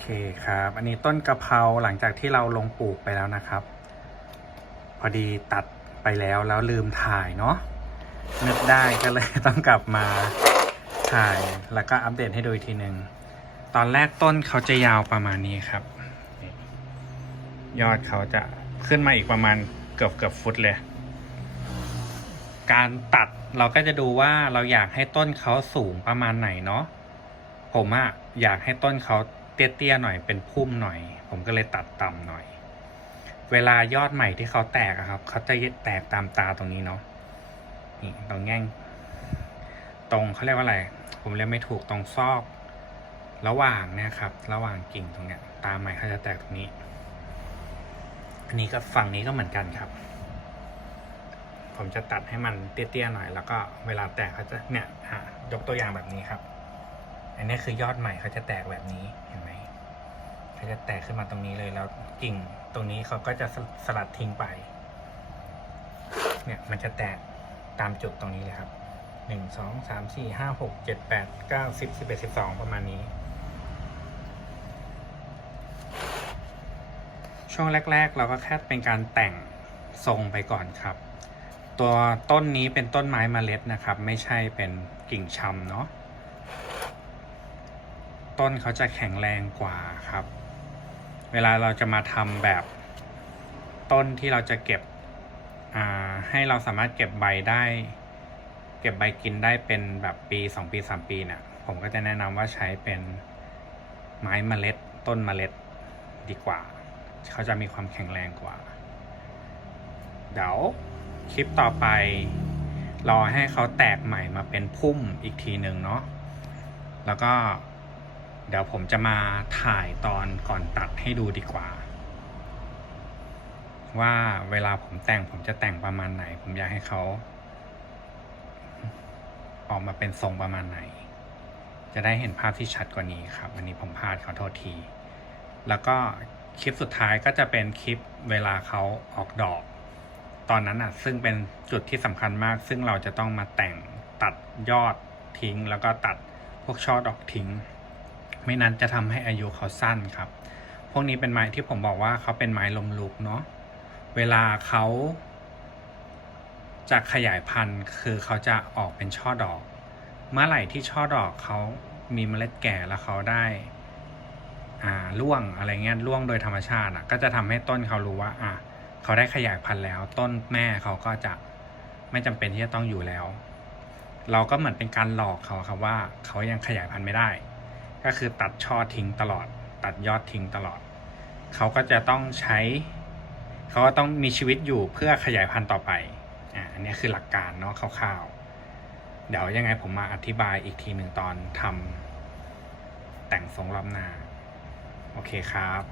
เคครับ อันนี้ต้นกะเพราหลังจากที่เราลงปลูกไปแล้วนะครับ พอดีตัดไปแล้วแล้วลืมถ่ายเนาะนึกได้ก็เลยต้องกลับมาถ่ายแล้วก็อัปเดตให้ดูอีกทีหนึ่งตอนแรกต้นเขาจะยาวประมาณนี้ครับ ยอดเขาจะขึ้นมาอีกประมาณเกือบเกือบฟุตเลย การตัดเราก็จะดูว่าเราอยากให้ต้นเขาสูงประมาณไหนเนาะผมอะอยากให้ต้นเขา เตี้ยๆหน่อยเป็นพุ่มหน่อย ผมก็เลยตัดต่ำหน่อย เวลายอดใหม่ที่เขาแตกครับเขาจะแตกตามตาตรงนี้เนาะนี่ตรงแง่ง ตรงเขาเรียกว่าอะไร ผมเรียกไม่ถูกตรงซอก ระหว่างนี่ยครับ ระหว่างกิ่งตรงเนี้ย ตาใหม่เขาจะแตกตรงนี้ อันนี้ก็ฝั่งนี้ก็เหมือนกันครับ ผมจะตัดให้มันเตี้ยๆหน่อย แล้วก็เวลาแตกเขาจะเนี่ยอะยกตัวอย่างแบบนี้ครับ อันนี้คือยอดใหม่เขาจะแตกแบบนี้เห็นไหมเขาจะแตกขึ้นมาตรงนี้เลยแล้วกิ่งตรงนี้เขาก็จะสสลัดทิ้งไป เนี่ยมันจะแตกตามจุดตรงนี้เลยครับหนึ่งสองสามสี่ห้าหกเจ็ดแปดเก้าสิบสิบเอ็ดสิบสองประมาณนี้ ช่วงแรก ๆ เราก็แค่เป็นการแต่งทรงไปก่อนครับ ตัวต้นนี้เป็นต้นไม้เมล็ดนะครับ ไม่ใช่เป็นกิ่งชำเนาะ ต้นเขาจะแข็งแรงกว่าครับ เวลาเราจะมาทำแบบต้นที่เราจะเก็บให้เราสามารถเก็บใบได้ เก็บใบกินได้เป็นแบบปีสองปีสามปีเนี่ยผมก็จะแนะนำว่าใช้เป็นไม้เมล็ด ต้นเมล็ดดีกว่า เขาจะมีความแข็งแรงกว่า เดี๋ยวคลิปต่อไป รอให้เขาแตกใหม่มาเป็นพุ่มอีกทีหนึ่งเนาะแล้วก็ เดี๋ยวผมจะมาถ่ายตอนก่อนตัดให้ดูดีกว่า ว่าเวลาผมแต่งผมจะแต่งประมาณไหน ผมอยากให้เขา ออกมาเป็นทรงประมาณไหน จะได้เห็นภาพที่ชัดกว่านี้ครับ วันนี้ผมพลาดขอโทษที แล้วก็คลิปสุดท้ายก็จะเป็นคลิปเวลาเขาออกดอก ตอนนั้นอะ ซึ่งเป็นจุดที่สำคัญมาก ซึ่งเราจะต้องมาแต่งตัดยอดทิ้ง แล้วก็ตัดพวกช่อดอกทิ้ง ไม่นั้นจะทำให้อายุเขาสั้นครับ พวกนี้เป็นไม้ที่ผมบอกว่าเขาเป็นไม้ลมลุกเนาะ เวลาเขาจะขยายพันธุ์คือเขาจะออกเป็นช่อดอก เมื่อไหร่ที่ช่อดอกเขามีเมล็ดแก่แล้วเขาได้อ่าร่วงอะไรเงี้ยร่วงโดยธรรมชาติอะก็จะทำให้ต้นเขารู้ว่าอะเขาได้ขยายพันธุ์แล้ว ต้นแม่เขาก็จะไม่จำเป็นที่จะต้องอยู่แล้ว เราก็เหมือนเป็นการหลอกเขาครับว่าเขายังขยายพันธุ์ไม่ได้ ก็คือตัดช่อทิ้งตลอด ตัดยอดทิ้งตลอด เขาก็จะต้องใช้ เขาก็ต้องมีชีวิตอยู่เพื่อขยายพันธุ์ต่อไปอ่าอันนี้คือหลักการเนาะคร่าวๆ เดี๋ยวยังไงผมมาอธิบายอีกทีหนึ่งตอนทำแต่งทรงรอบหน้าโอเคครับ